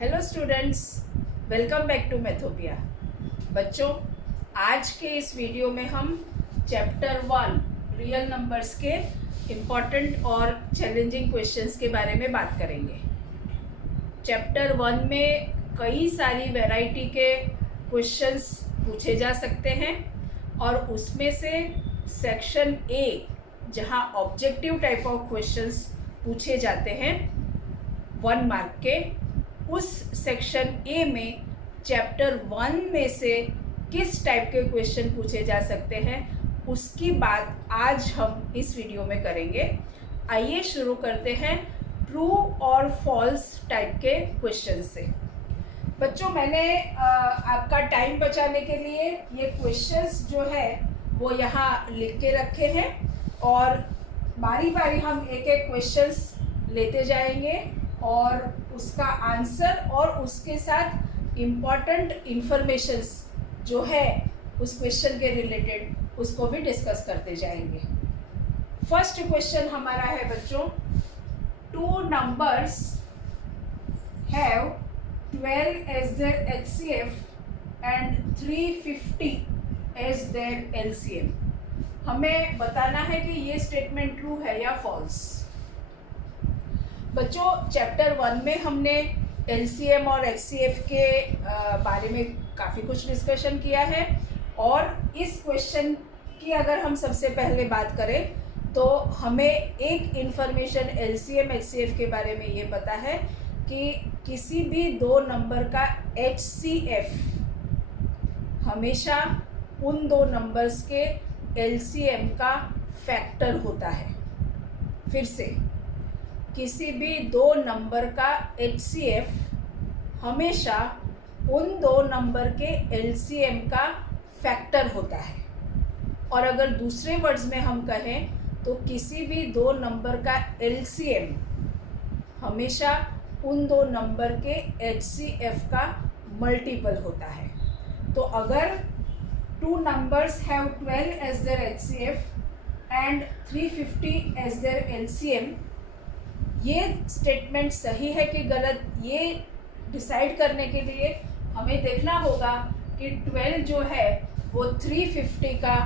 Hello students, welcome back to Mathopia. बच्चों, आज के इस वीडियो में हम चैप्टर 1 रियल नंबर्स के इम्पॉर्टेंट और चैलेंजिंग क्वेश्चंस के बारे में बात करेंगे। चैप्टर 1 में कई सारी वैरायटी के क्वेश्चंस पूछे जा सकते हैं और उसमें से सेक्शन ए, जहां ऑब्जेक्टिव टाइप ऑफ क्वेश्चंस पूछे जाते हैं 1 मार्क के, उस सेक्शन ए में चैप्टर 1 में से किस टाइप के क्वेश्चन पूछे जा सकते हैं उसकी बात आज हम इस वीडियो में करेंगे। आइए शुरू करते हैं ट्रू और फॉल्स टाइप के क्वेश्चन से। बच्चों, मैंने आपका टाइम बचाने के लिए ये क्वेश्चंस जो है वो यहाँ लिख के रखे हैं और बारी बारी हम एक एक क्वेश्चंस लेते जाएंगे और उसका आंसर और उसके साथ इम्पॉर्टेंट इन्फॉर्मेशंस जो है उस क्वेश्चन के रिलेटेड उसको भी डिस्कस करते जाएंगे। फर्स्ट क्वेश्चन हमारा है बच्चों, two numbers have 12 as their HCF and 350 as their LCM। हमें बताना है कि ये स्टेटमेंट ट्रू है या फॉल्स। बच्चों, चैप्टर 1 में हमने LCM और HCF के बारे में काफ़ी कुछ डिस्कशन किया है और इस क्वेश्चन की अगर हम सबसे पहले बात करें तो हमें एक इन्फॉर्मेशन LCM HCF के बारे में ये पता है कि किसी भी दो नंबर का HCF हमेशा उन दो नंबर्स के LCM का फैक्टर होता है। फिर से, किसी भी दो नंबर का HCF हमेशा उन दो नंबर के LCM का फैक्टर होता है। और अगर दूसरे वर्ड्स में हम कहें तो किसी भी दो नंबर का LCM हमेशा उन दो नंबर के HCF का मल्टीपल होता है। तो अगर two numbers have 12 as their HCF and 350 as their LCM, ये स्टेटमेंट सही है कि गलत, ये डिसाइड करने के लिए हमें देखना होगा कि 12 जो है वो 350 का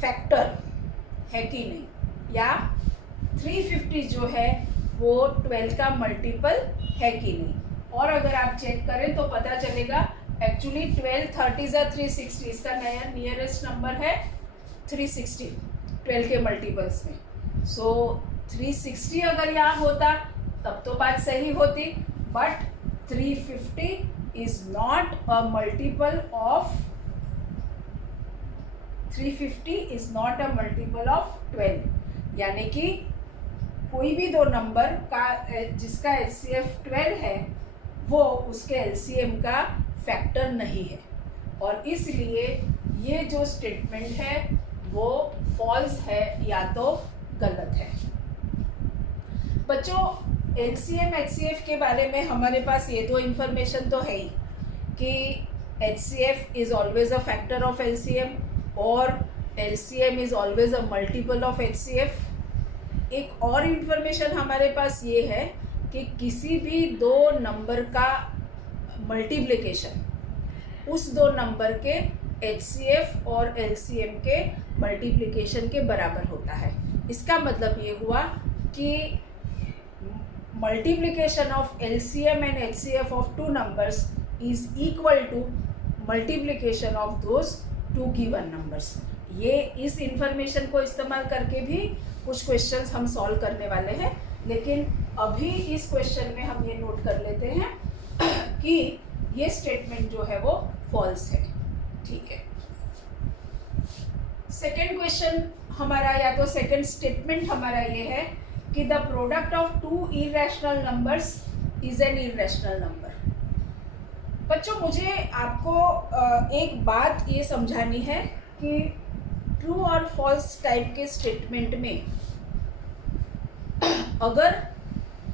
फैक्टर है कि नहीं, या 350 जो है वो 12 का मल्टीपल है कि नहीं। और अगर आप चेक करें तो पता चलेगा एक्चुअली 12 30 या 360, इसका नया नियरेस्ट नंबर है 360 12 के मल्टीपल्स में। सो 360 अगर यहाँ होता तब तो बात सही होती, but 350 is not a multiple of 12, यानी कि कोई भी दो नंबर का जिसका HCF 12 है वो उसके LCM का फैक्टर नहीं है और इसलिए ये जो स्टेटमेंट है वो फॉल्स है या तो गलत है। बच्चों, LCM HCF के बारे में हमारे पास ये दो इन्फॉर्मेशन तो है ही कि HCF is always a factor of LCM और LCM is always a multiple of HCF। एक और इन्फॉर्मेशन हमारे पास ये है कि किसी भी दो नंबर का मल्टीप्लिकेशन उस दो नंबर के HCF और LCM के मल्टीप्लिकेशन के बराबर होता है। इसका मतलब ये हुआ कि multiplication of LCM and HCF of two numbers is equal to multiplication of those two given numbers। ये इस इंफॉर्मेशन को इस्तेमाल करके भी कुछ क्वेश्चंस हम सॉल्व करने वाले हैं, लेकिन अभी इस क्वेश्चन में हम ये नोट कर लेते हैं कि ये स्टेटमेंट जो है वो फॉल्स है। ठीक है, सेकेंड क्वेश्चन हमारा या तो सेकेंड स्टेटमेंट हमारा ये है कि the product of two irrational numbers is an irrational number. बच्चों, मुझे आपको एक बात ये समझानी है कि ट्रू और फॉल्स टाइप के स्टेटमेंट में अगर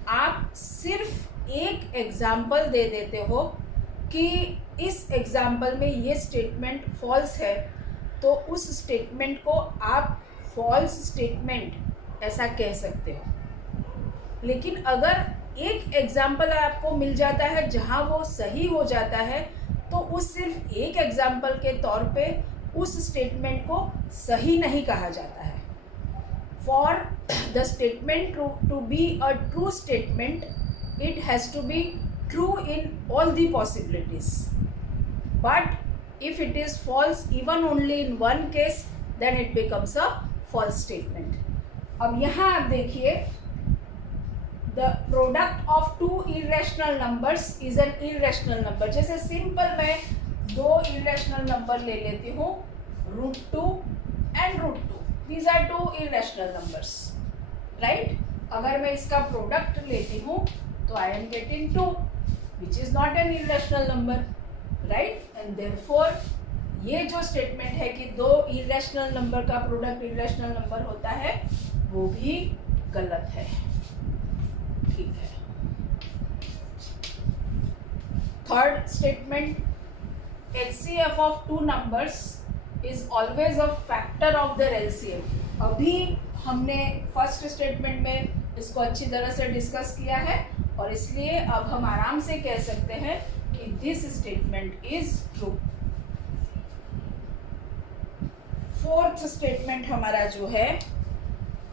आप सिर्फ एक एग्जाम्पल दे देते हो कि इस एग्जाम्पल में ये स्टेटमेंट फॉल्स है तो उस स्टेटमेंट को आप फॉल्स स्टेटमेंट ऐसा कह सकते हो। लेकिन अगर एक एग्जाम्पल आपको मिल जाता है जहाँ वो सही हो जाता है, तो उस सिर्फ एक एग्जाम्पल के तौर पे उस स्टेटमेंट को सही नहीं कहा जाता है. For the statement to be a true statement, it has to be true in all the possibilities, but if it is false even only in one case, then it becomes a false statement. अब यहाँ आप देखिए, the product of two irrational numbers is an irrational number. जैसे simple मैं दो irrational number ले लेती हूँ, √2 and √2. These are two irrational numbers, right? अगर मैं इसका प्रोडक्ट लेती हूँ तो I am getting 2, which is not an irrational number, right? And therefore ये जो स्टेटमेंट है कि दो irrational नंबर का प्रोडक्ट irrational नंबर होता है, वो भी गलत है. ठीक है. Third statement, HCF of two numbers is always a factor of their LCM. अभी हमने फर्स्ट स्टेटमेंट में इसको अच्छी तरह से डिस्कस किया है, और इसलिए अब हम आराम से कह सकते हैं कि this statement is true. Fourth statement हमारा जो है,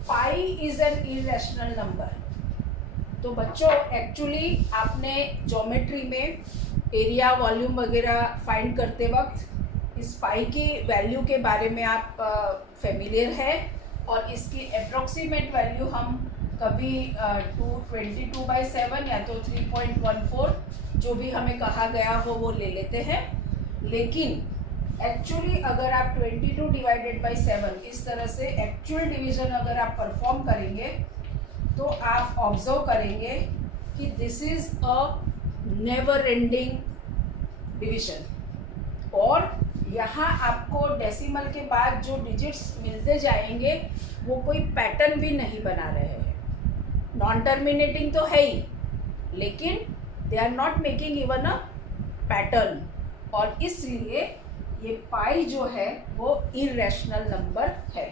pi is an irrational number. तो बच्चों, एक्चुअली आपने ज्योमेट्री में एरिया, वॉल्यूम वगैरह फाइंड करते वक्त इस पाई की वैल्यू के बारे में आप फेमिलियर है, और इसकी अप्रोक्सीमेट वैल्यू हम कभी 222/7 या तो 3.14 जो भी हमें कहा गया हो वो ले लेते हैं. लेकिन एक्चुअली अगर आप 22/7 इस तरह से एक्चुअल डिवीज़न अगर आप परफॉर्म करेंगे, तो आप ऑब्जर्व करेंगे कि this is a never ending division. और यहाँ आपको डेसिमल के बाद जो डिजिट्स मिलते जाएंगे वो कोई पैटर्न भी नहीं बना रहे हैं. नॉन टर्मिनेटिंग तो है ही, लेकिन they are not making even a pattern, और इसलिए ये पाई जो है वो इरेशनल नंबर है.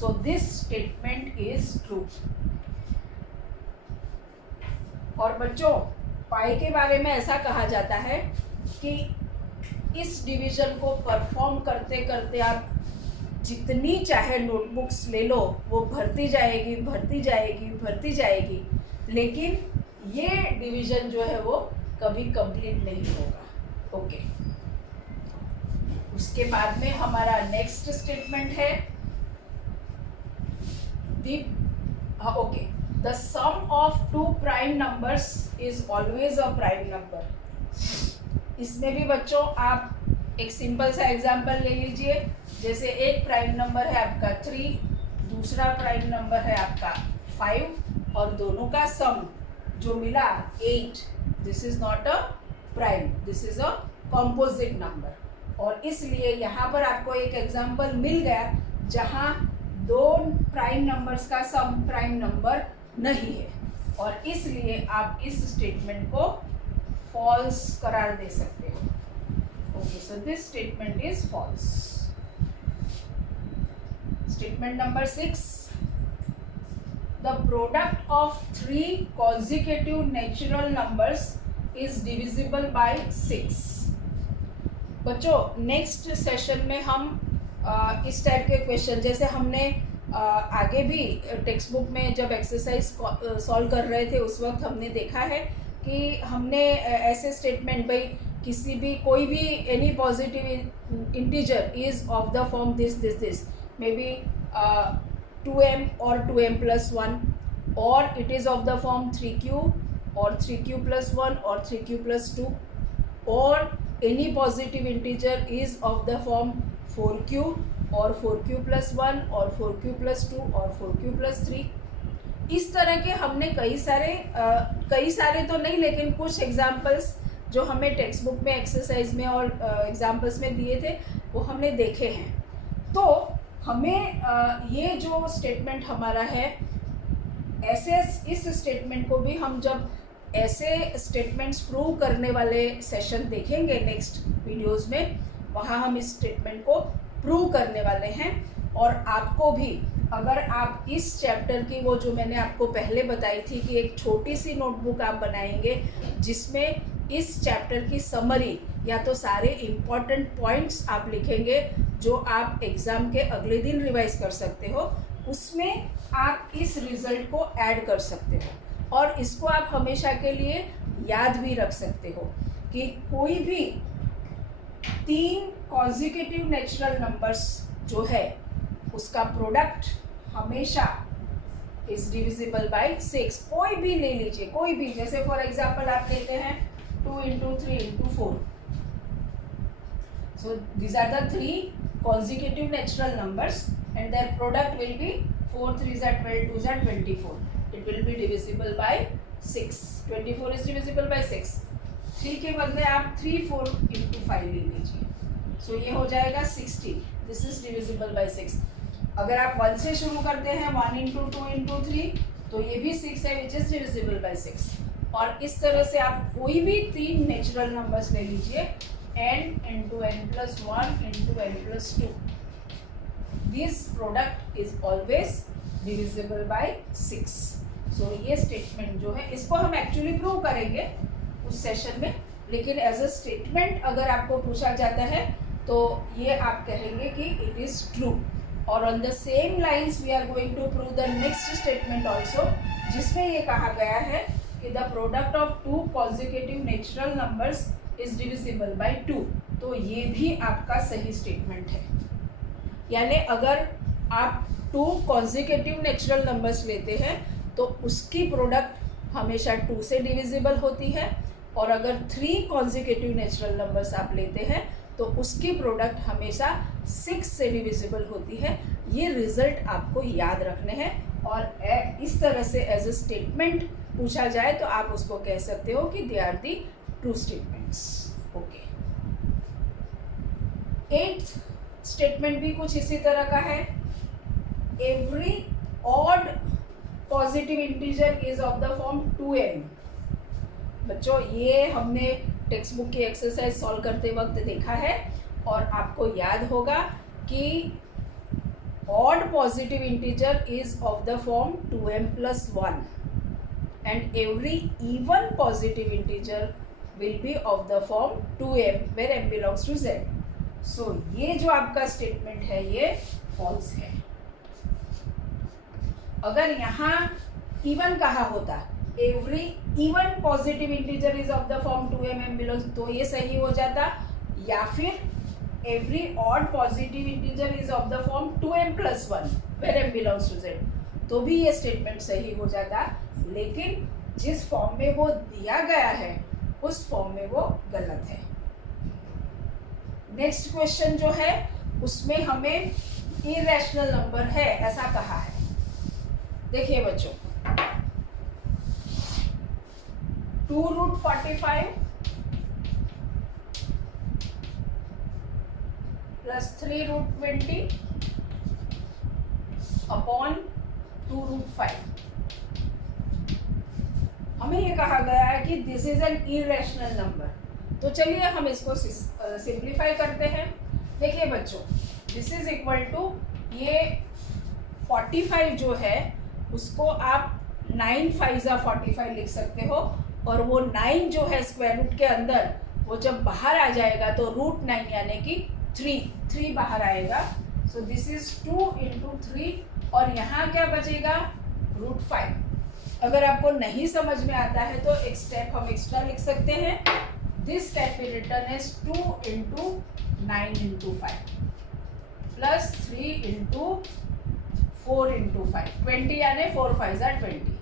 सो दिस स्टेटमेंट इज ट्रू. और बच्चों, पाई के बारे में ऐसा कहा जाता है कि इस डिवीज़न को परफॉर्म करते करते आप जितनी चाहे नोटबुक्स ले लो, वो भरती जाएगी भरती जाएगी भरती जाएगी, लेकिन ये डिवीज़न जो है वो कभी कंप्लीट नहीं होगा. ओके. उसके बाद में हमारा नेक्स्ट स्टेटमेंट है the sum of two prime numbers is always a prime number. इसमें भी बच्चों आप एक सिंपल सा एग्जांपल ले लीजिए. जैसे एक प्राइम नंबर है आपका 3, दूसरा प्राइम नंबर है आपका 5, और दोनों का सम जो मिला 8. This is not a prime, this is a composite number. और इसलिए यहाँ पर आपको एक एग्जांपल मिल गया जहाँ दो प्राइम नंबर्स का सम प्राइम नंबर नहीं है, और इसलिए आप इस स्टेटमेंट को फॉल्स करार दे सकते हो. Okay, so this statement is false. Statement number 6, the product of three consecutive natural numbers is divisible by 6. बच्चों, नेक्स्ट सेशन में हम इस टाइप के क्वेश्चन, जैसे हमने आगे भी टेक्स्ट बुक में जब एक्सरसाइज सॉल्व कर रहे थे उस वक्त हमने देखा है कि हमने ऐसे स्टेटमेंट, भाई किसी भी कोई भी any positive integer is of the form this maybe 2m or 2m plus 1, or it is of the form 3q or 3q plus 1 or 3q plus 2, or any positive integer is of the form 4q or 4q plus 1 or 4q plus 2 or 4q plus 3. इस तरह के हमने कई सारे तो नहीं, लेकिन कुछ एग्जाम्पल्स जो हमें टेक्स्ट बुक में एक्सरसाइज में और एग्जाम्पल्स में दिए थे वो हमने देखे हैं. तो हमें ये जो स्टेटमेंट हमारा है, ऐसे इस स्टेटमेंट को भी हम जब ऐसे स्टेटमेंट्स प्रूव करने वाले सेशन देखेंगे नेक्स्ट वीडियोस में, वहाँ हम इस स्टेटमेंट को प्रूव करने वाले हैं. और आपको भी अगर आप इस चैप्टर की वो जो मैंने आपको पहले बताई थी कि एक छोटी सी नोटबुक आप बनाएंगे जिसमें इस चैप्टर की समरी या तो सारे इम्पॉर्टेंट पॉइंट्स आप लिखेंगे जो आप एग्ज़ाम के अगले दिन रिवाइज कर सकते हो, उसमें आप इस रिज़ल्ट को ऐड कर सकते हो और इसको आप हमेशा के लिए याद भी रख सकते हो कि कोई भी 3 कॉन्जिक्यूटिव नेचुरल नंबर्स जो है उसका प्रोडक्ट हमेशा इज डिविजिबल बाय 6। कोई भी ले लीजिए, कोई भी, जैसे फॉर एग्जांपल आप लेते हैं 2 into 3 into 4। So these are the 3 consecutive natural numbers and their product will be 4 3s are 12, 2s are 24. It will be divisible by 6. 24 is divisible by 6। 3 के बदले आप 3 4 into 5 ले लीजिए, so ये हो जाएगा 60। This is divisible by 6। अगर आप 1 से शुरू करते हैं 1 into 2 into 3 तो ये भी 6 है which is divisible by 6। और इस तरह से आप कोई भी 3 नेचुरल नंबर्स ले लीजिए n into n plus 1 into n plus 2। This product is always divisible by 6। So ये स्टेटमेंट जो है इसको हम एक्चुअली प्रूव करेंगे उस सेशन में, लेकिन एज अ स्टेटमेंट अगर आपको पूछा जाता है तो ये आप कहेंगे कि इट इज़ ट्रू। और on the same lines we are going to prove the next statement also, जिसमें ये कहा गया है कि the product of 2 consecutive natural numbers is divisible by 2। तो ये भी आपका सही स्टेटमेंट है। यानी अगर आप 2 कॉन्जिक्यूटिव नेचुरल नंबर्स लेते हैं तो उसकी प्रोडक्ट हमेशा 2 से डिविजिबल होती है, और अगर 3 कॉन्जिक्यूटिव नेचुरल नंबर्स आप लेते हैं तो उसकी प्रोडक्ट हमेशा 6 से डिविजिबल होती है। ये रिजल्ट आपको याद रखने हैं और इस तरह से एज अ स्टेटमेंट पूछा जाए तो आप उसको कह सकते हो कि they are the true statements. Okay, 8th statement भी कुछ इसी तरह का है। Every odd positive integer is of the form 2m। बच्चों ये हमने टेक्स्ट बुक की एक्सरसाइज सॉल्व करते वक्त देखा है और आपको याद होगा कि odd positive integer is of the form 2m plus 1 and every even positive integer will be of the form 2m where m belongs to z। So ये जो आपका स्टेटमेंट है ये फॉल्स है। अगर यहाँ इवन कहा होता every even positive integer is of the form 2m m belongs, तो ये सही हो जाता, या फिर every odd positive integer is of the form 2m plus 1 where m belongs to z, तो भी ये स्टेटमेंट सही हो जाता। लेकिन जिस फॉर्म में वो दिया गया है उस फॉर्म में वो गलत है। नेक्स्ट क्वेश्चन जो है उसमें हमें इरेशनल नंबर है ऐसा कहा है। देखिए बच्चों, 2√45 plus 3√20 अपॉन 2√5। हमें ये कहा गया है कि this is an irrational number. तो चलिए हम इसको सिंप्लीफाई करते हैं। देखिए बच्चों, दिस इज इक्वल टू ये 45 जो है उसको आप 9 5 45 लिख सकते हो, और वो 9 जो है स्क्वायर रूट के अंदर वो जब बाहर आ जाएगा तो √9 यानी कि 3 बाहर आएगा। सो दिस इज 2 into 3 और यहाँ क्या बचेगा √5। अगर आपको नहीं समझ में आता है तो एक स्टेप हम एक्स्ट्रा लिख सकते हैं। This can be written as 2 into 9 into 5 plus 3 into 4 into 5, 20 यानी 4 5s are 20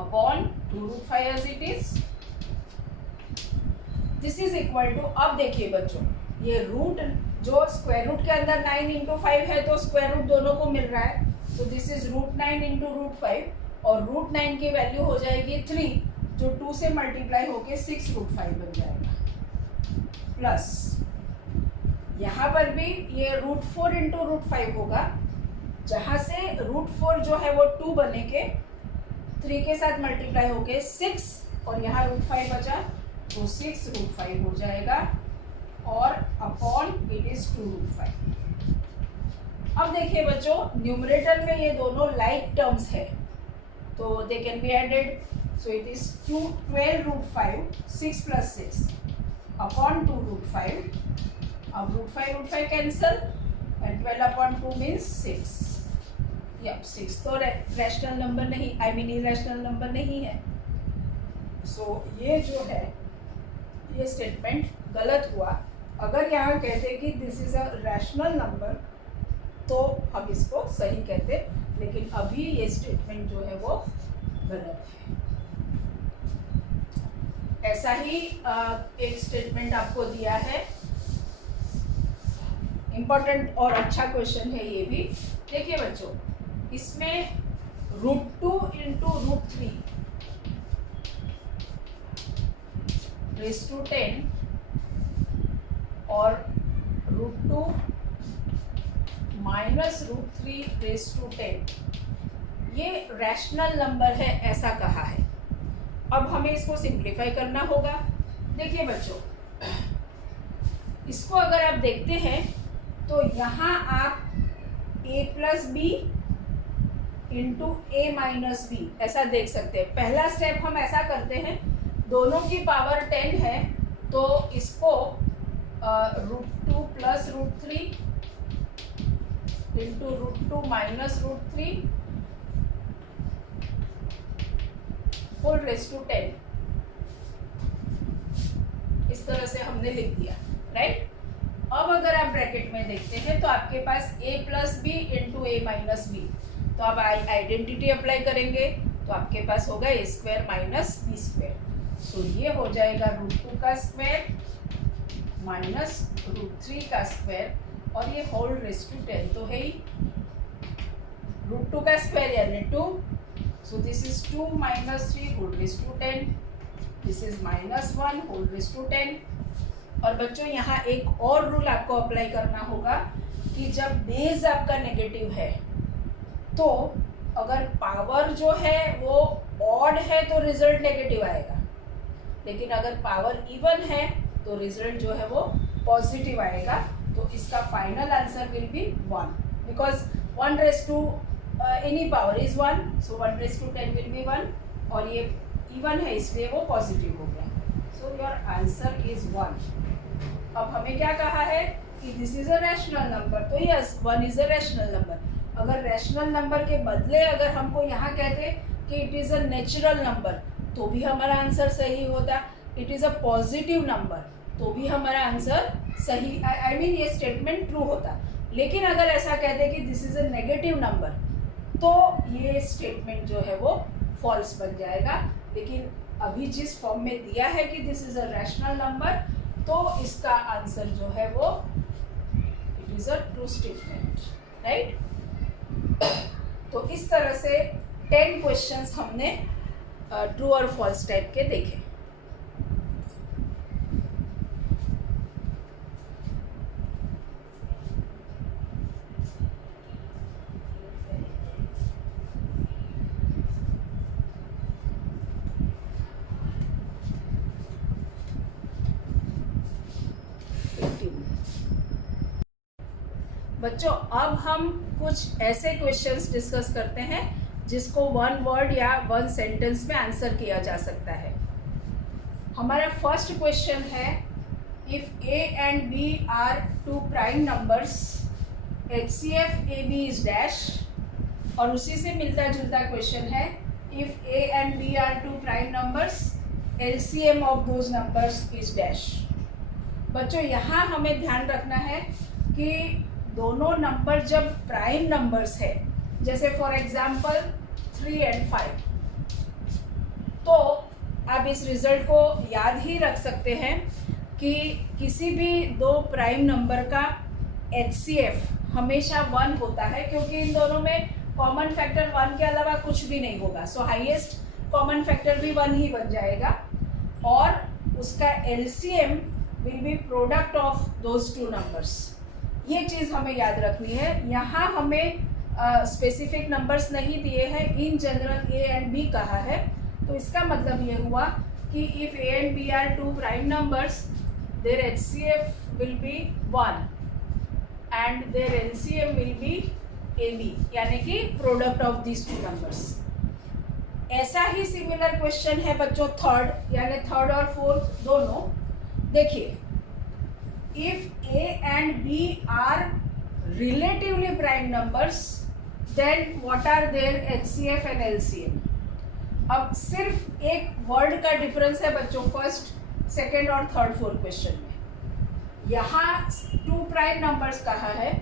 upon 2√5 as it is। This is equal to, अब देखिए बच्चों ये रूट जो स्क्वायर रूट के अंदर 9 into 5 है तो स्क्वायर रूट दोनों को मिल रहा है, तो दिस इज √9 into √5 और √9 की वैल्यू हो जाएगी 3 जो 2 से मल्टीप्लाई होके 6√5 बन जाएगा, प्लस यहाँ पर भी ये √4 into √5 होगा, जहाँ से √4 जो है वो 2 बने के 3 के साथ मल्टीप्लाई होके 6 और यहाँ √5 बचा तो 6√5 हो जाएगा और अपॉन इट इज 2√5। अब देखिए बच्चों, न्यूमरेटर में ये दोनों लाइक टर्म्स है तो they can be added. So it is 12 root 5 6 plus 6 upon 2 root 5. अब root 5 cancel and 12 upon 2 means 6. Yup 6 तो रैशनल नंबर नहीं, आई मीन इरेशनल नंबर नहीं है. सो ये जो है ये स्टेटमेंट गलत हुआ. अगर यहाँ कहते कि this is a rational number तो हम इसको सही कहते, लेकिन अभी ये स्टेटमेंट जो है वो गलत है. ऐसा ही एक स्टेटमेंट आपको दिया है. इम्पोर्टेंट और अच्छा क्वेश्चन है ये भी. देखिए बच्चों, इसमें √2 इंटू √3 रेज़ टू 10 और √2 माइनस √3 रेज़ टू 10 ये रैशनल नंबर है ऐसा कहा है. अब हमें इसको सिंप्लीफाई करना होगा. देखिए बच्चों, इसको अगर आप देखते हैं तो यहाँ आप a plus b into a minus b ऐसा देख सकते हैं. पहला स्टेप हम ऐसा करते हैं, दोनों की पावर 10 है तो इसको √2 plus √3 into √2 minus √3 whole raise to 10 इस तरह से हमने लिख दिया. राइट. अब अगर आप ब्रैकेट में देखते हैं तो आपके पास a plus b into a minus b, तो आप आइडेंटिटी अप्लाई करेंगे तो आपके पास होगा a square minus b square. So ये हो जाएगा √2 का स्क्वायर माइनस √3 का स्क्वायर और ये होल रेज़ टू 10 तो है ही. √2 का स्क्वायर यानी 2. So this is 2 minus 3 whole raise to 10. This is minus 1 whole raise to 10. और बच्चों यहाँ एक और रूल आपको अप्लाई करना होगा कि जब बेस आपका नेगेटिव है तो अगर पावर जो है वो ऑड है तो रिजल्ट नेगेटिव आएगा, लेकिन अगर पावर इवन है तो रिजल्ट जो है वो पॉजिटिव आएगा. तो इसका final answer will be 1 because 1 raise to any power is 1. So 1 raise to 10 will be 1 और ये इवन है इसलिए वो पॉजिटिव हो गया. So your answer is 1. अब हमें क्या कहा है कि this is a rational number, तो yes 1 is a rational number. अगर रैशनल नंबर के बदले अगर हमको यहाँ कहते कि it is a natural number तो भी हमारा आंसर सही होता. It is a positive number तो भी हमारा आंसर सही, आई मीन ये स्टेटमेंट ट्रू होता. लेकिन अगर ऐसा कहते कि this is a negative number तो ये स्टेटमेंट जो है वो फॉल्स बन जाएगा. लेकिन अभी जिस फॉर्म में दिया है कि this is a rational number तो इसका आंसर जो है वो it is a true statement. Right. तो इस तरह से 10 क्वेश्चंस हमने ट्रू और फॉल्स टाइप के देखे. बच्चों, अब हम कुछ ऐसे क्वेश्चंस डिस्कस करते हैं जिसको 1 वर्ड या 1 सेंटेंस में आंसर किया जा सकता है. हमारा फर्स्ट क्वेश्चन है, if a and b are 2 prime numbers, HCF AB is dash. और उसी से मिलता जुलता क्वेश्चन है, if a and b are 2 prime numbers, LCM of those numbers is dash. बच्चों यहाँ हमें ध्यान रखना है कि दोनों नंबर जब प्राइम नंबर्स है, जैसे फॉर एग्जांपल 3 एंड 5, तो आप इस रिजल्ट को याद ही रख सकते हैं कि किसी भी दो प्राइम नंबर का HCF हमेशा 1 होता है, क्योंकि इन दोनों में कॉमन फैक्टर 1 के अलावा कुछ भी नहीं होगा. सो हाईएस्ट कॉमन फैक्टर भी 1 ही बन जाएगा और उसका LCM will be product of those 2 numbers. ये चीज़ हमें याद रखनी है. यहाँ हमें स्पेसिफिक नंबर्स नहीं दिए हैं, in general a and b कहा है. तो इसका मतलब ये हुआ कि if a and b are 2 prime numbers, their HCF will be 1. And their LCM will be AB, यानी कि product of these two numbers. ऐसा ही सिमिलर क्वेश्चन है बच्चों थर्ड, यानी थर्ड और फोर्थ दोनों। देखिए, if A and B are relatively prime numbers then what are their HCF and LCM। अब सिर्फ एक वर्ड का डिफरेंस है बच्चों फर्स्ट, सेकेंड और थर्ड, फोर्थ क्वेश्चन में। यहाँ 2 प्राइम नंबर्स कहा है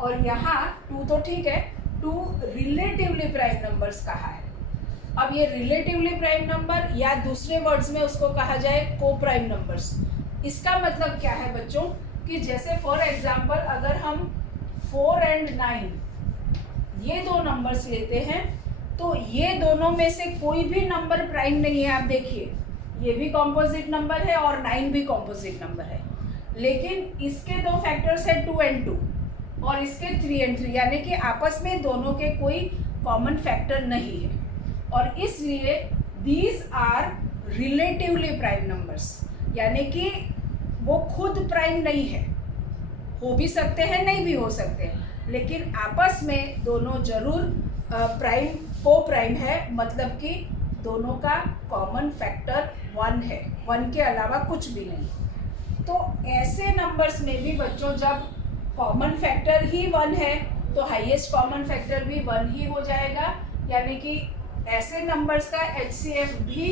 और यहाँ 2 तो ठीक है, 2 रिलेटिवली प्राइम नंबर्स कहा है। अब ये रिलेटिवली प्राइम नंबर या दूसरे वर्ड्स में उसको कहा जाए को प्राइम नंबर्स। इसका मतलब क्या है बच्चों कि जैसे फॉर एग्जांपल अगर हम 4 एंड 9 ये 2 नंबर्स लेते हैं तो ये दोनों में से कोई भी नंबर प्राइम नहीं है। आप देखिए, ये भी कॉम्पोजिट नंबर है और 9 भी कॉम्पोजिट नंबर है, लेकिन इसके 2 फैक्टर्स है 2 एंड 2 और इसके 3 एंड 3, यानी कि आपस में दोनों के कोई कॉमन फैक्टर नहीं है और इसलिए these are relatively prime numbers, यानी कि वो खुद प्राइम नहीं है, हो भी सकते हैं नहीं भी हो सकते हैं, लेकिन आपस में दोनों जरूर प्राइम को प्राइम है, मतलब कि दोनों का कॉमन फैक्टर 1 है, 1 के अलावा कुछ भी नहीं। तो ऐसे नंबर्स में भी बच्चों जब कॉमन फैक्टर ही 1 है तो हाईएस्ट कॉमन फैक्टर भी 1 ही हो जाएगा, यानी कि ऐसे नंबर्स का HCF भी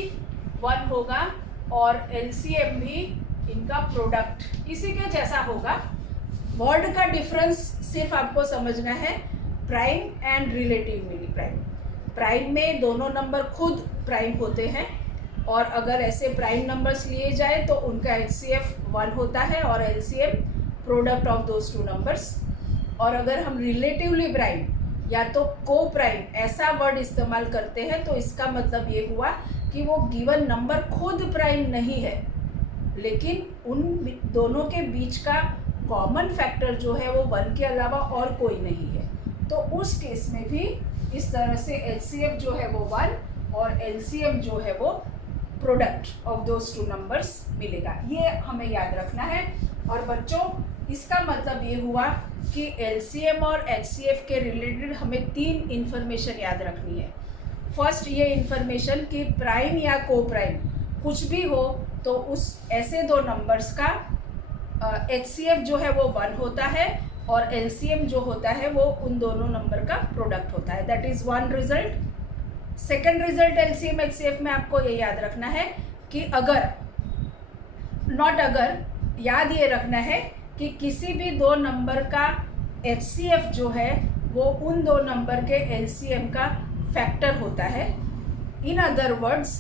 1 होगा और LCM भी इनका प्रोडक्ट इसी के जैसा होगा। वर्ड का डिफरेंस सिर्फ आपको समझना है, prime and relatively prime. Prime में दोनों नंबर खुद प्राइम होते हैं और अगर ऐसे प्राइम नंबर्स लिए जाए तो उनका HCF 1 होता है और LCM product of those two numbers. और अगर हम रिलेटिवली प्राइम या तो को प्राइम ऐसा वर्ड इस्तेमाल करते हैं तो इसका मतलब ये हुआ कि वो गिवन नंबर खुद प्राइम नहीं है, लेकिन उन दोनों के बीच का कॉमन फैक्टर जो है वो 1 के अलावा और कोई नहीं है। तो उस केस में भी इस तरह से HCF जो है वो 1 और LCM जो है वो product of those two numbers मिलेगा। ये हमें याद रखना है। और बच्चों इसका मतलब ये हुआ कि LCM और HCF के रिलेटेड हमें 3 इन्फॉर्मेशन याद रखनी है। फर्स्ट ये इन्फॉर्मेशन कि प्राइम या को प्राइम कुछ भी हो तो उस ऐसे 2 नंबर्स का HCF जो है वो 1 होता है और LCM जो होता है वो उन दोनों नंबर का प्रोडक्ट होता है। That is 1 result. Second result LCM HCF में आपको ये याद रखना है कि अगर नॉट अगर, याद ये रखना है कि किसी भी 2 नंबर का HCF जो है वो उन 2 नंबर के LCM का फैक्टर होता है। इन अदर वर्ड्स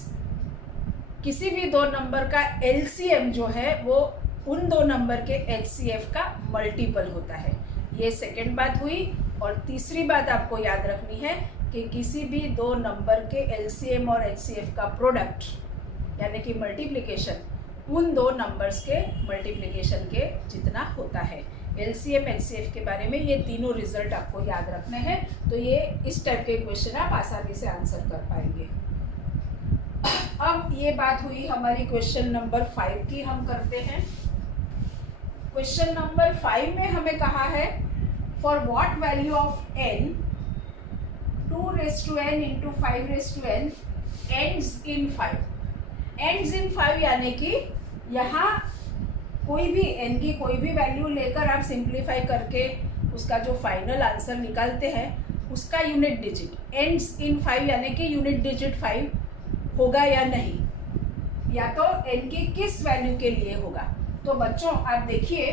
किसी भी 2 नंबर का LCM जो है वो उन 2 नंबर के HCF का मल्टीपल होता है। ये सेकेंड बात हुई। और तीसरी बात आपको याद रखनी है कि किसी भी 2 नंबर के LCM और HCF का प्रोडक्ट यानी कि मल्टीप्लिकेशन उन 2 नंबर्स के मल्टीप्लिकेशन के जितना होता है। LCM HCF के बारे में ये तीनों रिजल्ट आपको याद रखने हैं, तो ये इस टाइप के क्वेश्चन आप आसानी से आंसर कर पाएंगे। अब ये बात हुई हमारी क्वेश्चन नंबर 5 की। हम करते हैं क्वेश्चन नंबर 5 में हमें कहा है for what value of n 2n into 5n ends in 5। ends in 5 यानी कि यहाँ कोई भी n की कोई भी वैल्यू लेकर आप सिंप्लीफाई करके उसका जो फाइनल आंसर निकालते हैं उसका यूनिट डिजिट ends in 5 यानी कि यूनिट डिजिट 5 होगा या नहीं, या तो n की किस वैल्यू के लिए होगा। तो बच्चों आप देखिए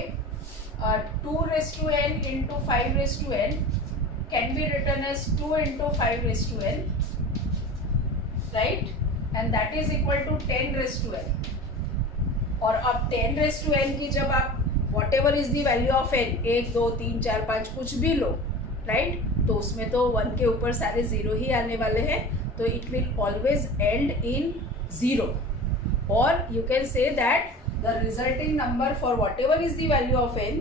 2n into 5n can be written as 2 into 5n, right, and that is equal to 10n। और अब 10n की जब आप whatever is the value of n 1 2 3 4 5 कुछ भी लो, राइट, तो उसमें तो 1 के ऊपर सारे 0 ही आने वाले हैं, तो it will always and in 0। और you can say that the resulting number for whatever is the value of n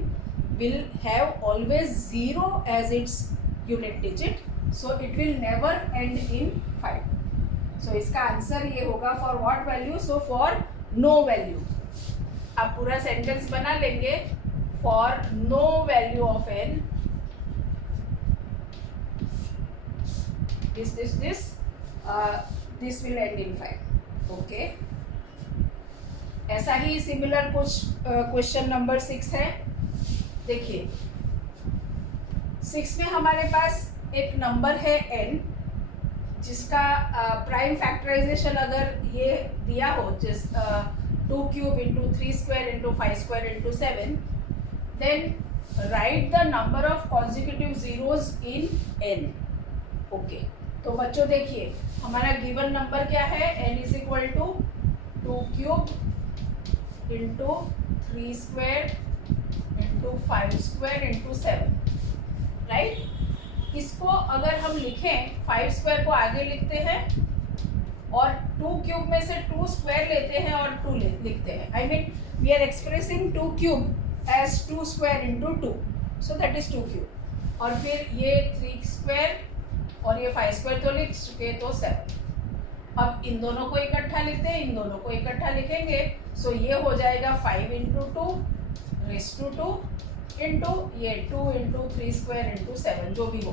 will have always 0 as its unit digit, so it will never end in 5। so इसका answer ये होगा for what value, so for no value। आप पूरा sentence बना लेंगे for no value of n, this will end in 5. Okay, ऐसा ही similar कुछ क्वेश्चन नंबर 6 है. देखिए 6 में हमारे पास एक नंबर है n, जिसका प्राइम फैक्टराइजेशन अगर ये दिया हो, जिस 2 cube into 3 square into 5 square into 7, then write the number of consecutive zeros in n. Okay, तो बच्चों देखिए हमारा गिवन नंबर क्या है, n is equal to 2 cube into 3 square into 5 square into 7, right. इसको अगर हम लिखें 5 स्क्वायर को आगे लिखते हैं और 2 क्यूब में से 2 स्क्वायर लेते हैं और 2 लिखते हैं. I mean we are expressing 2 cube as 2 square into 2, so that is 2 cube. और फिर ये 3 स्क्वायर और ये 5 स्क्वायर तो लिख चुके, तो 7. अब इन दोनों को इकट्ठा लिखते हैं, इन दोनों को इकट्ठा लिखेंगे, सो ये हो जाएगा 5 इंटू 2 रेस टू 2 इंटू ये 2 इंटू 3 स्क्वायर इंटू 7, जो भी हो.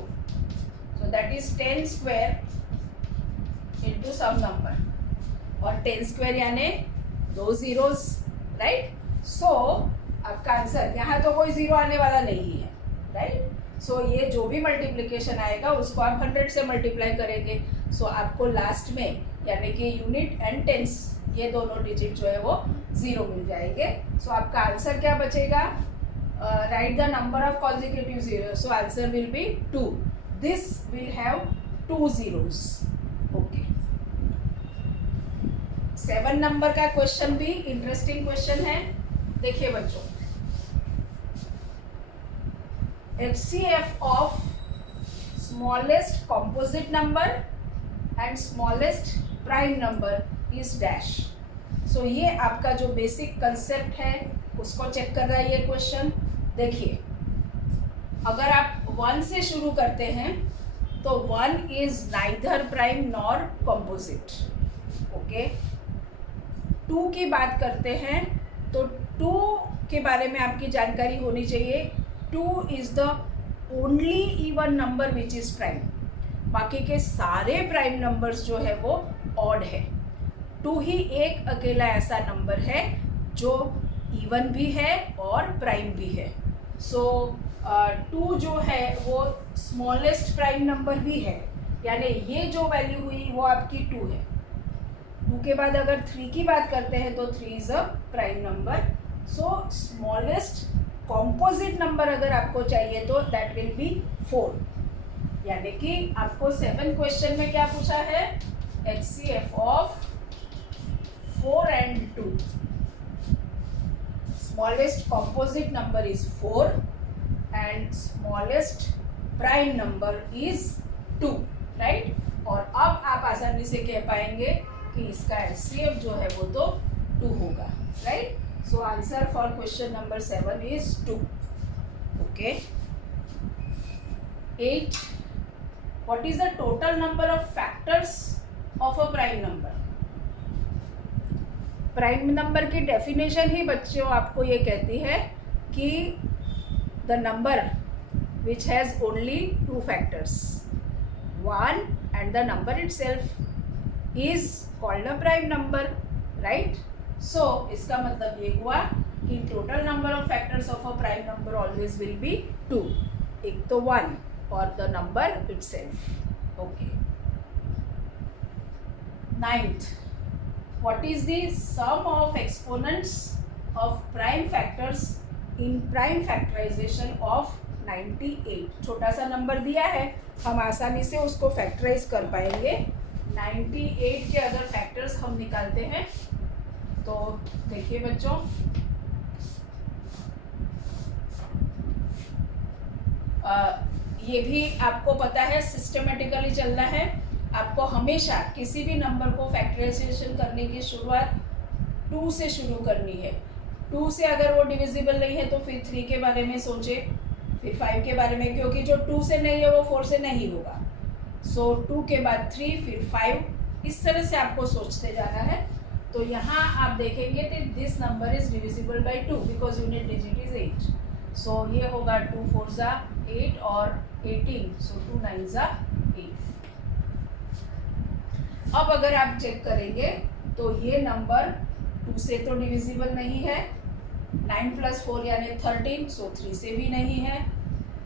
So that is 10 square into some number, और 10 स्क्वायर यानी 2 जीरोस, राइट. सो आपका आंसर, यहाँ तो कोई जीरो आने वाला नहीं है, राइट. सो ये जो भी मल्टीप्लिकेशन आएगा उसको आप 100 से मल्टीप्लाई करेंगे. सो आपको लास्ट में यानी कि यूनिट एंड टेंस ये दोनों डिजिट जो है वो 0 मिल जाएंगे. सो आपका आंसर क्या बचेगा, right the number of consecutive zero. So answer will be 2. This will have 2 zeros. Okay, 7 number का क्वेश्चन भी इंटरेस्टिंग क्वेश्चन है. देखिए बच्चों, HCF of smallest composite number and smallest prime number is dash. सो ये आपका जो बेसिक कंसेप्ट है उसको चेक कर रहा है ये क्वेश्चन. देखिए अगर आप 1 से शुरू करते हैं तो 1 is neither prime nor composite. Okay, 2 की बात करते हैं तो 2 के बारे में आपकी जानकारी होनी चाहिए. 2 is the only even number which is prime. बाकी के सारे प्राइम नंबर्स जो है वो ऑड है. 2 ही एक अकेला ऐसा नंबर है जो इवन भी है और प्राइम भी है. सो 2 जो है वो स्मॉलेस्ट प्राइम नंबर भी है, यानी ये जो वैल्यू हुई वो आपकी 2 है. 2 के बाद अगर 3 की बात करते हैं तो 3 is a prime number. So smallest composite number अगर आपको चाहिए तो दैट विल बी 4. यानी कि आपको 7 क्वेश्चन में क्या पूछा है, HCF of 4 and 2. Smallest composite number is 4 and smallest prime number is 2, right. और अब आप आसानी से कह पाएंगे कि इसका HCF जो है वो तो 2 होगा, right. So answer for question number 7 is 2. Okay. 8. What is the total number of factors of a prime number? Prime number की डेफिनेशन ही बच्चों आपको ये कहती है कि the number which has only 2 factors, 1 and the number itself is called a prime number, right? सो इसका मतलब ये हुआ कि total number of factors of a prime number always will be 2. एक तो 1 और the number itself. Okay, 9th, what is the sum of exponents of prime factors in prime factorization of 98. छोटा सा नंबर दिया है, हम आसानी से उसको फैक्टराइज कर पाएंगे. 98 के अगर फैक्टर्स हम निकालते हैं तो देखिए बच्चों, ये भी आपको पता है सिस्टमेटिकली चलना है. आपको हमेशा किसी भी नंबर को फैक्टराइजेशन करने की शुरुआत 2 से शुरू करनी है. 2 से अगर वो डिविजिबल नहीं है तो फिर 3 के बारे में सोचे, फिर 5 के बारे में, क्योंकि जो 2 से नहीं है वो 4 से नहीं होगा. सो 2 के बाद 3 फिर 5, इस तरह से आपको सोचते जाना है. तो यहाँ आप देखेंगे कि this number is divisible by 2 because unit digit is 8. सो ये होगा 2 4 ज़ा 8 और 18, सो 2 9 ज़ा 8। अब अगर आप चेक करेंगे तो ये नंबर 2 से तो डिविजिबल नहीं है, 9 + 4 यानी 13, सो 3 से भी नहीं है,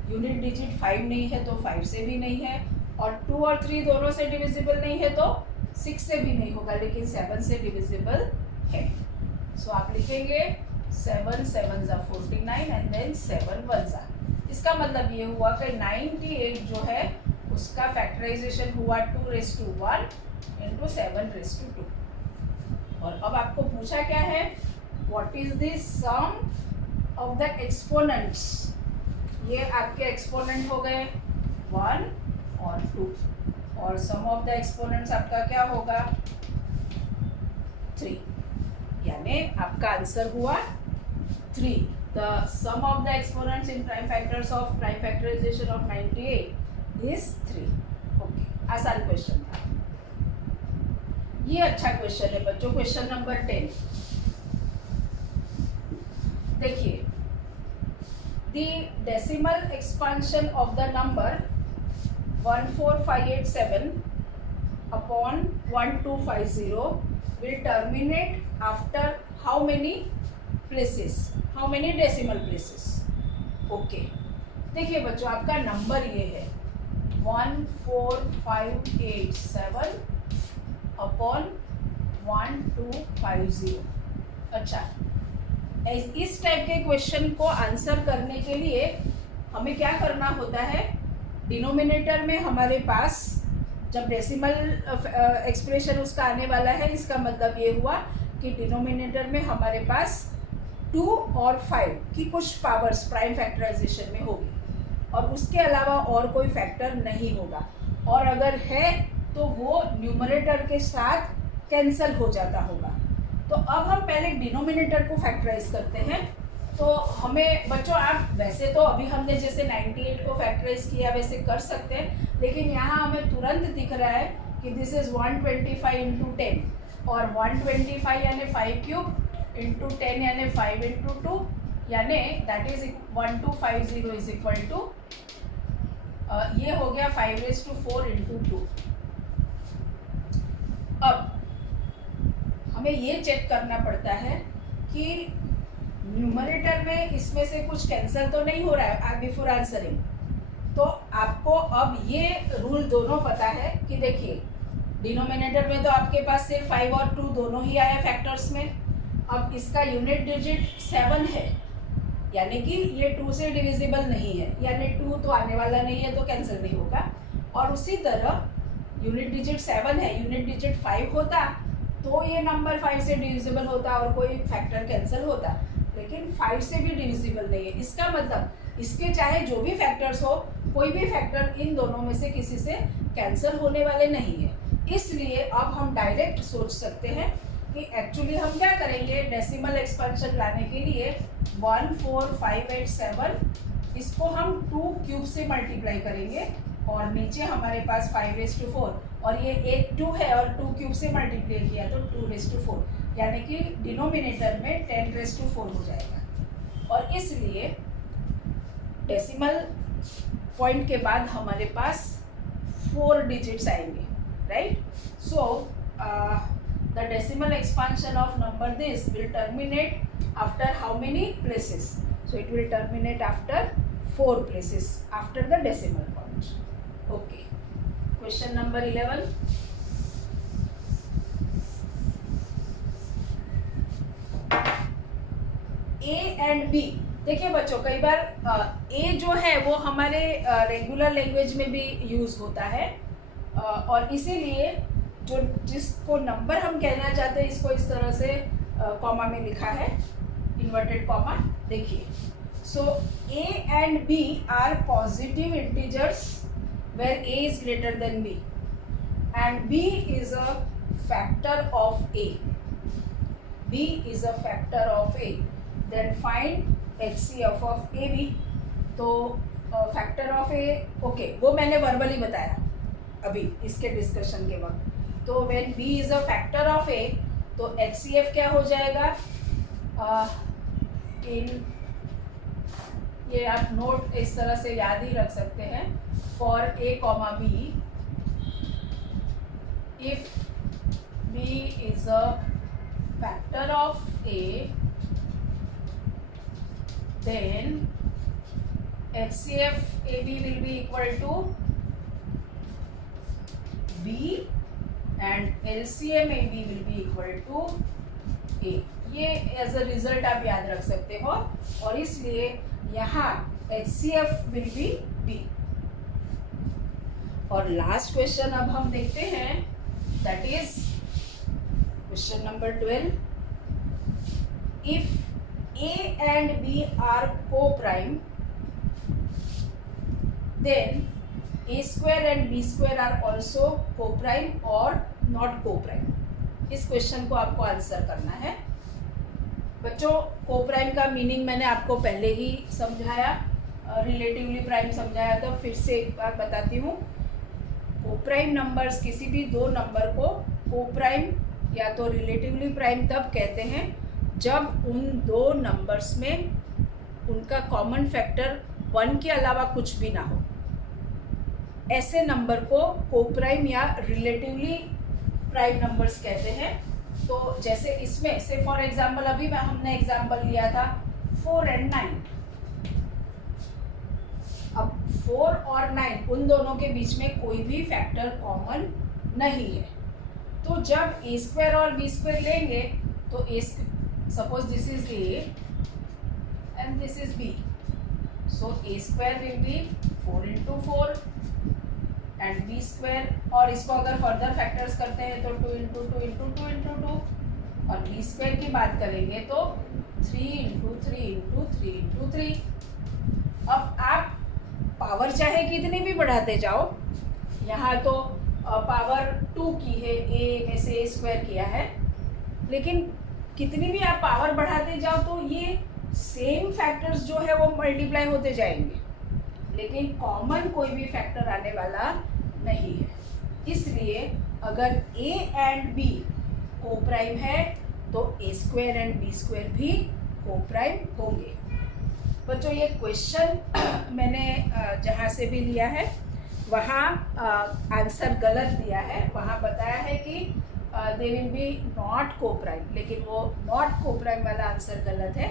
यूनिट डिजिट 5 नहीं है तो 5 से भी नहीं है, और 2 और 3 दोनों से डिविजिबल नहीं है तो 6 से भी नहीं होगा, लेकिन 7 से डिविजिबल है। सो आप लिखेंगे 7 7 ज़ा 49 एंड देन 7 1 ज़ा। इसका मतलब ये हुआ कि 98 जो है उसका फैक्टराइजेशन हुआ 2⁻1 इंटू 7⁻2। और अब आपको पूछा क्या है, what is the sum of the exponents. ये आपके एक्सपोनेंट हो गए 1 और 2, और सम ऑफ द एक्सपोनेंट्स आपका क्या होगा 3, यानी आपका आंसर हुआ 3। The sum of the exponents in prime factors of prime factorization of 98 is 3। Okay, आसान क्वेश्चन था ये। अच्छा क्वेश्चन है बच्चों, क्वेश्चन नंबर 10। देखिए, the decimal expansion of the number 14587 upon 1250 will terminate after how many places, how many decimal places। Okay, देखिए बच्चों, आपका नंबर ये है 14587 अपॉन 1250। अच्छा, इस टाइप के क्वेश्चन को आंसर करने के लिए हमें क्या करना होता है, डिनोमिनेटर में हमारे पास जब डेसिमल एक्सप्रेशन उसका आने वाला है, इसका मतलब ये हुआ कि डिनोमिनेटर में हमारे पास 2 और 5 की कुछ पावर्स प्राइम फैक्टराइजेशन में होगी, और उसके अलावा और कोई फैक्टर नहीं होगा, और अगर है तो वो न्यूमरेटर के साथ कैंसल हो जाता होगा। तो अब हम पहले डिनोमिनेटर को फैक्टराइज करते हैं। तो हमें बच्चों, आप वैसे तो अभी हमने जैसे 98 को फैक्टराइज किया वैसे कर सकते हैं, लेकिन यहाँ हमें तुरंत दिख रहा है कि दिस इज़ 125 इंटू 10, और 125 यानी 5 क्यूब इंटू 10 यानी 5 इंटू 2, यानी that is 1250 is equal to ये हो गया 5⁻4 इंटू 2। अब हमें ये चेक करना पड़ता है कि न्यूमरेटर में इसमें से कुछ कैंसिल तो नहीं हो रहा है बिफोर आंसरिंग। तो आपको अब ये रूल दोनों पता है कि देखिए, डिनोमिनेटर में तो आपके पास सिर्फ 5 और 2 दोनों ही आया फैक्टर्स में। अब इसका यूनिट डिजिट 7 है, यानी कि ये 2 से डिविजिबल नहीं है, यानी 2 तो आने वाला नहीं है तो कैंसिल नहीं होगा। और उसी तरह यूनिट डिजिट 7 है, यूनिट डिजिट 5 होता तो ये नंबर 5 से डिविजिबल होता और कोई फैक्टर कैंसिल होता, लेकिन 5 से भी डिविजिबल नहीं है। इसका मतलब इसके चाहे जो भी फैक्टर्स हो, कोई भी फैक्टर इन दोनों में से किसी से कैंसिल होने वाले नहीं है। इसलिए अब हम डायरेक्ट सोच सकते हैं कि एक्चुअली हम क्या करेंगे, डेसिमल एक्सपेंशन लाने के लिए 14587 इसको हम 2 क्यूब से मल्टीप्लाई करेंगे, और नीचे हमारे पास 5⁻4, और ये एक 2 है और 2 क्यूब से मल्टीप्लाई किया तो 2⁻4, यानी कि डिनोमिनेटर में 10⁻4 हो जाएगा। और इसलिए डेसिमल पॉइंट के बाद हमारे पास 4 डिजिट्स आएंगे, right. So the decimal expansion of number this will terminate after how many places, so it will terminate after 4 places after the decimal point. Okay, question number 11. A and B, देखिए बच्चों, कई बार A जो है वो हमारे regular language में भी use होता है, और इसीलिए जिसको नंबर हम कहना चाहते हैं इसको इस तरह से कॉमा में लिखा है, इन्वर्टेड कॉमा। देखिए, so A and B are positive integers where A is greater than B, and B is a factor of A. B is a factor of A. Then find HCF of AB. तो factor of A, okay, वो मैंने verbally बताया अभी इसके discussion के वक्त। तो when B is a factor of A, तो HCF क्या हो जाएगा, इन ये आप नोट इस तरह से याद ही रख सकते हैं, for a comma b, if b is a factor of a, then HCF AB will be equal to B and LCM AB will be equal to A. ये एज अ रिजल्ट आप याद रख सकते हो, और इसलिए यहाँ HCF will be B. और लास्ट क्वेश्चन अब हम देखते हैं, that is question number 12. If A and B are co-prime, then A square and B square are also co-prime or not co-prime. इस क्वेश्चन को आपको आंसर करना है. बच्चों, co-prime का मीनिंग मैंने आपको पहले ही समझाया, रिलेटिवली प्राइम समझाया, तो फिर से एक बार बताती हूँ. co-prime नंबर्स, किसी भी दो नंबर को co-prime या तो रिलेटिवली प्राइम तब कहते हैं जब उन दो नंबर्स में उनका कॉमन फैक्टर 1 के अलावा कुछ भी ना हो. ऐसे नंबर को कोप्राइम या रिलेटिवली प्राइम नंबर्स कहते हैं. तो जैसे इसमें से फॉर एग्जांपल अभी हमने एग्जांपल लिया था 4 and 9. अब 4 और 9 उन दोनों के बीच में कोई भी फैक्टर कॉमन नहीं है. तो जब ए स्क्वायर और बी स्क्वायर लेंगे तो suppose this is A and this is B, so A square will be 4 into 4 and B square, और इसको अगर फर्दर फैक्टर्स करते हैं तो 2 into 2 into 2 into 2, और B square की बात करेंगे तो 3 into 3 into 3 into 3. अब आप पावर चाहे कितनी भी बढ़ाते जाओ, यहाँ तो पावर 2 की है, A से A स्क्वायर किया है, लेकिन कितनी भी आप पावर बढ़ाते जाओ तो ये सेम फैक्टर्स जो है वो मल्टीप्लाई होते जाएंगे, लेकिन कॉमन कोई भी फैक्टर आने वाला नहीं है. इसलिए अगर A एंड B कोप्राइम है तो A square and B square भी कोप्राइम होंगे. बच्चों, ये क्वेश्चन मैंने जहाँ से भी लिया है वहाँ आंसर गलत दिया है. वहाँ बताया है कि they will be not coprime, लेकिन वो नॉट कोप्राइम वाला आंसर गलत है.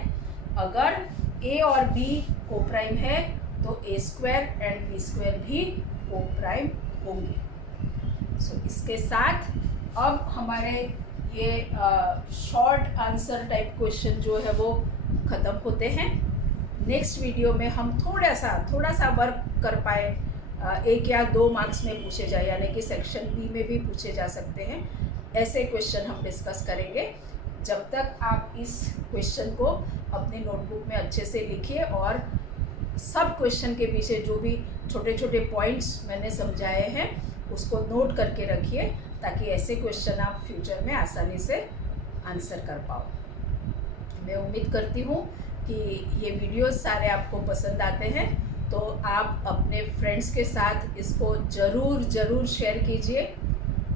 अगर A और B कोप्राइम है तो A square and B square भी कोप्राइम होंगे. सो इसके साथ अब हमारे ये शॉर्ट आंसर टाइप क्वेश्चन जो है वो ख़त्म होते हैं. नेक्स्ट वीडियो में हम थोड़ा सा वर्क कर पाए, 1 या 2 मार्क्स में पूछे जाए, यानी कि सेक्शन बी में भी पूछे जा सकते हैं, ऐसे क्वेश्चन हम डिस्कस करेंगे. जब तक आप इस क्वेश्चन को अपनी नोटबुक में अच्छे से लिखिए और सब क्वेश्चन के पीछे जो भी छोटे छोटे पॉइंट्स मैंने समझाए हैं उसको नोट करके रखिए, ताकि ऐसे क्वेश्चन आप फ्यूचर में आसानी से आंसर कर पाओ. मैं उम्मीद करती हूँ कि ये वीडियोस सारे आपको पसंद आते हैं, तो आप अपने फ्रेंड्स के साथ इसको ज़रूर शेयर कीजिए.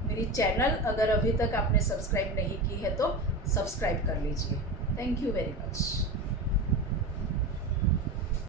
मेरी चैनल अगर अभी तक आपने सब्सक्राइब नहीं की है तो सब्सक्राइब कर लीजिए. Thank you very much.